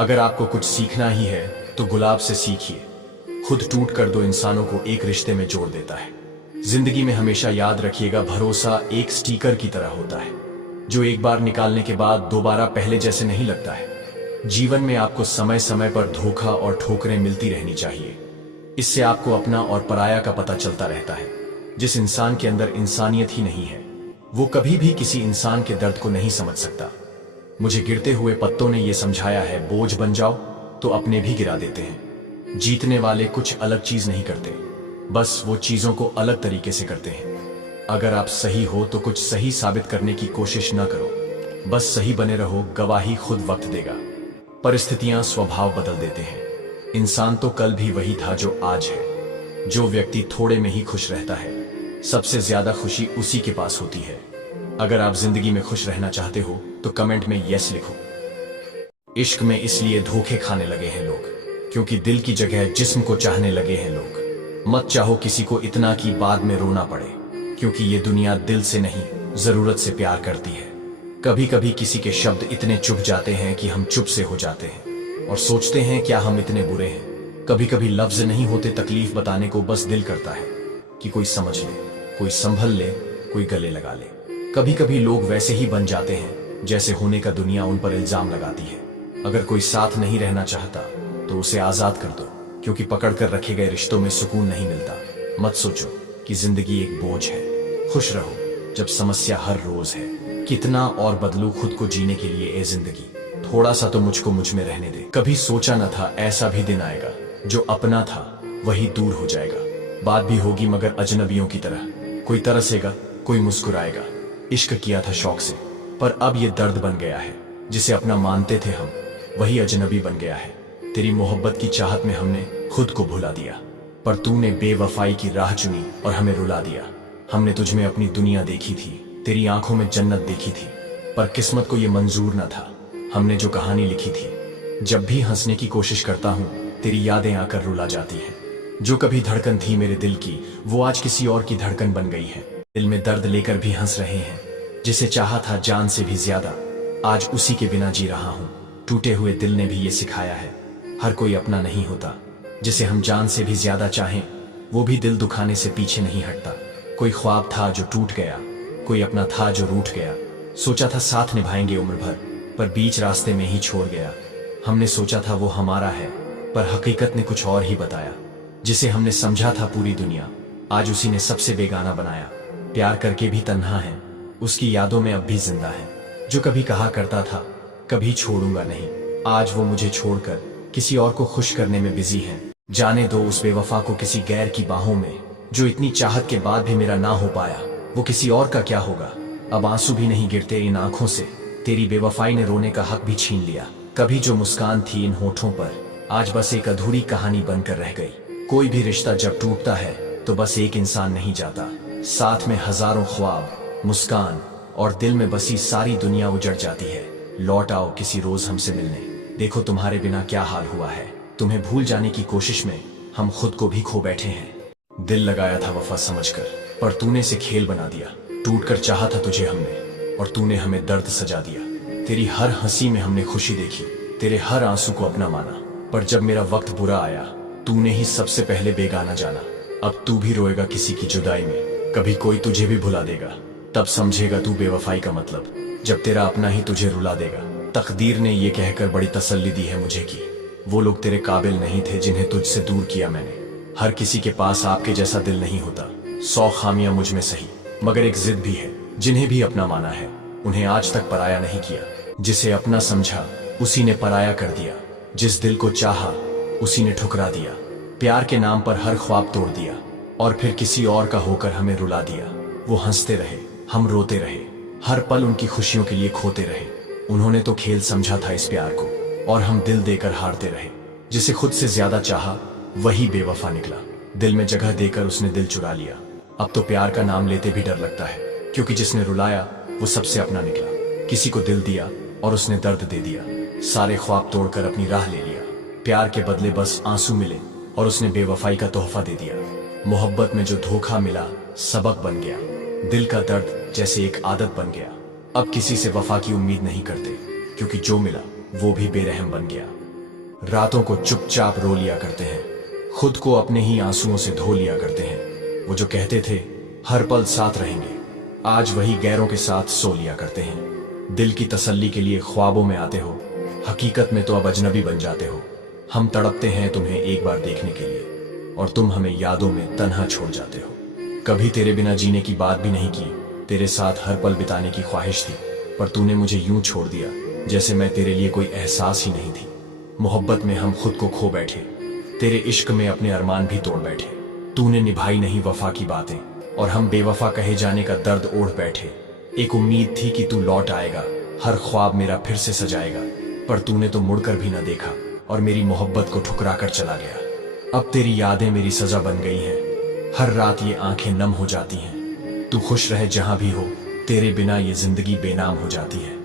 अगर आपको कुछ सीखना ही है तो गुलाब से सीखिए। खुद टूट कर दो इंसानों को एक रिश्ते में जोड़ देता है। जिंदगी में हमेशा याद रखिएगा, भरोसा एक स्टिकर की तरह होता है जो एक बार निकालने के बाद दोबारा पहले जैसे नहीं लगता है। जीवन में आपको समय समय पर धोखा और ठोकरें मिलती रहनी चाहिए। इससे आपको अपना और पराया का पता चलता रहता है। जिस इंसान के अंदर इंसानियत ही नहीं है वो कभी भी किसी इंसान के दर्द को नहीं समझ सकता। मुझे गिरते हुए पत्तों ने यह समझाया है, बोझ बन जाओ तो अपने भी गिरा देते हैं। जीतने वाले कुछ अलग चीज नहीं करते, बस वो चीजों को अलग तरीके से करते हैं। अगर आप सही हो तो कुछ सही साबित करने की कोशिश न करो, बस सही बने रहो। गवाही खुद वक्त देगा। परिस्थितियां स्वभाव बदल देते हैं। इंसान तो कल भी वही था जो आज है। जो व्यक्ति थोड़े में ही खुश रहता है सबसे ज्यादा खुशी उसी के पास होती है। अगर आप जिंदगी में खुश रहना चाहते हो तो कमेंट में यस लिखो। इश्क में इसलिए धोखे खाने लगे हैं लोग क्योंकि दिल की जगह जिस्म को चाहने लगे हैं लोग। मत चाहो किसी को इतना कि बाद में रोना पड़े, क्योंकि ये दुनिया दिल से नहीं जरूरत से प्यार करती है। कभी कभी किसी के शब्द इतने चुभ जाते हैं कि हम चुप से हो जाते हैं और सोचते हैं क्या हम इतने बुरे हैं। कभी कभी लफ्ज नहीं होते तकलीफ बताने को, बस दिल करता है कि कोई समझ ले, कोई संभल ले, कोई गले लगा ले। कभी कभी लोग वैसे ही बन जाते हैं जैसे होने का दुनिया उन पर इल्जाम लगाती है। अगर कोई साथ नहीं रहना चाहता तो उसे आजाद कर दो, क्योंकि पकड़ कर रखे गए रिश्तों में सुकून नहीं मिलता। मत सोचो कि जिंदगी एक बोझ है। खुश रहो जब समस्या हर रोज है। कितना और बदलू खुद को जीने के लिए ए जिंदगी, थोड़ा सा तो मुझको मुझ में रहने दे। कभी सोचा न था ऐसा भी दिन आएगा, जो अपना था वही दूर हो जाएगा। बात भी होगी मगर अजनबियों की तरह, कोई तरसेगा कोई मुस्कुराएगा। इश्क किया था शौक से, पर अब ये दर्द बन गया है। जिसे अपना मानते थे हम वही अजनबी बन गया है। तेरी मोहब्बत की चाहत में हमने खुद को भुला दिया, पर तूने बेवफाई की राह चुनी और हमें रुला दिया। हमने तुझ में अपनी दुनिया देखी थी, तेरी आंखों में जन्नत देखी थी, पर किस्मत को ये मंजूर न था। हमने जो कहानी लिखी थी, जब भी हंसने की कोशिश करता हूँ तेरी यादें आकर रुला जाती हैं। जो कभी धड़कन थी मेरे दिल की वो आज किसी और की धड़कन बन गई है। दिल में दर्द लेकर भी हंस रहे हैं, जिसे चाहा था जान से भी ज्यादा, आज उसी के बिना जी रहा हूँ। टूटे हुए दिल ने भी ये सिखाया है, हर कोई अपना नहीं होता। जिसे हम जान से भी ज्यादा चाहें वो भी दिल दुखाने से पीछे नहीं हटता। कोई ख्वाब था जो टूट गया, कोई अपना था जो रूठ गया। सोचा था साथ निभाएंगे उम्र भर, पर बीच रास्ते में ही छोड़ गया। हमने सोचा था वो हमारा है, पर हकीकत ने कुछ और ही बताया। जिसे हमने समझा था पूरी दुनिया, आज उसी ने सबसे बेगाना बनाया। प्यार करके भी तन्हा है, उसकी यादों में अब भी जिंदा है। जो कभी कहा करता था कभी छोड़ूंगा नहीं, आज वो मुझे छोड़कर किसी और को खुश करने में बिजी है। जाने दो उस बेवफा को किसी गैर की बाहों में, जो इतनी चाहत के बाद भी मेरा ना हो पाया। वो किसी और का क्या होगा, अब आंसू भी नहीं गिरते इन आंखों से। तेरी बेवफाई ने रोने का हक भी छीन लिया। कभी जो मुस्कान थी इन होठों पर, आज बस एक अधूरी कहानी बनकर रह गई। कोई भी रिश्ता जब टूटता है तो बस एक इंसान नहीं जाता, साथ में हजारों ख्वाब, मुस्कान और दिल में बसी सारी दुनिया उजड़ जाती है। लौट आओ किसी रोज हमसे मिलने, देखो तुम्हारे बिना क्या हाल हुआ है। तुम्हें भूल जाने की कोशिश में हम खुद को भी खो बैठे हैं। दिल लगाया था वफा समझकर, पर तूने से खेल बना दिया। टूट कर चाहा था तुझे हमने और तूने हमें दर्द सजा दिया। तेरी हर हंसी में हमने खुशी देखी, तेरे हर आंसू को अपना माना, पर जब मेरा वक्त बुरा आया तूने ही सबसे पहले बेगाना जाना। अब तू भी रोएगा किसी की जुदाई में, कभी कोई तुझे भी भुला देगा। तब समझेगा तू बेवफाई का मतलब, जब तेरा अपना ही तुझे रुला देगा। तकदीर ने ये कहकर बड़ी तसल्ली दी है मुझे कि वो लोग तेरे काबिल नहीं थे जिन्हें तुझसे दूर किया मैंने। हर किसी के पास आपके जैसा दिल नहीं होता। 100 खामियां मुझ में सही, मगर एक जिद भी है। जिन्हें भी अपना माना है उन्हें आज तक पराया नहीं किया। जिसे अपना समझा उसी ने पराया कर दिया, जिस दिल को चाहा उसी ने ठुकरा दिया। प्यार के नाम पर हर ख्वाब तोड़ दिया और फिर किसी और का होकर हमें रुला दिया। वो हंसते रहे, हम रोते रहे, हर पल उनकी खुशियों के लिए खोते रहे। उन्होंने तो खेल समझा था इस प्यार को, और हम दिल देकर हारते रहे। जिसे खुद से ज्यादा चाहा वही बेवफा निकला। दिल में जगह देकर उसने दिल चुरा लिया। अब तो प्यार का नाम लेते भी डर लगता है, क्योंकि जिसने रुलाया वो सबसे अपना निकला। किसी को दिल दिया और उसने दर्द दे दिया, सारे ख्वाब तोड़कर अपनी राह ले लिया। प्यार के बदले बस आंसू मिले और उसने बेवफाई का तोहफा दे दिया। मोहब्बत में जो धोखा मिला सबक बन गया, दिल का दर्द जैसे एक आदत बन गया। अब किसी से वफा की उम्मीद नहीं करते, क्योंकि जो मिला वो भी बेरहम बन गया। रातों को चुपचाप रो लिया करते हैं, खुद को अपने ही आंसुओं से धो लिया करते हैं। वो जो कहते थे हर पल साथ रहेंगे, आज वही गैरों के साथ सो लिया करते हैं। दिल की तसल्ली के लिए ख्वाबों में आते हो, हकीकत में तो अब अजनबी बन जाते हो। हम तड़पते हैं तुम्हें एक बार देखने के लिए, और तुम हमें यादों में तन्हा छोड़ जाते हो। कभी तेरे बिना जीने की बात भी नहीं की, तेरे साथ हर पल बिताने की ख्वाहिश थी, पर तूने मुझे यूं छोड़ दिया जैसे मैं तेरे लिए कोई एहसास ही नहीं थी। मोहब्बत में हम खुद को खो बैठे, तेरे इश्क में अपने अरमान भी तोड़ बैठे। तूने निभाई नहीं वफा की बातें, और हम बेवफा कहे जाने का दर्द ओढ़ बैठे। एक उम्मीद थी कि तू लौट आएगा, हर ख्वाब मेरा फिर से सजाएगा, पर तूने तो मुड़कर भी न देखा और मेरी मोहब्बत को ठुकरा कर चला गया। अब तेरी यादें मेरी सजा बन गई हैं, हर रात ये आंखें नम हो जाती हैं। तू खुश रहे जहां भी हो, तेरे बिना ये जिंदगी बेनाम हो जाती है।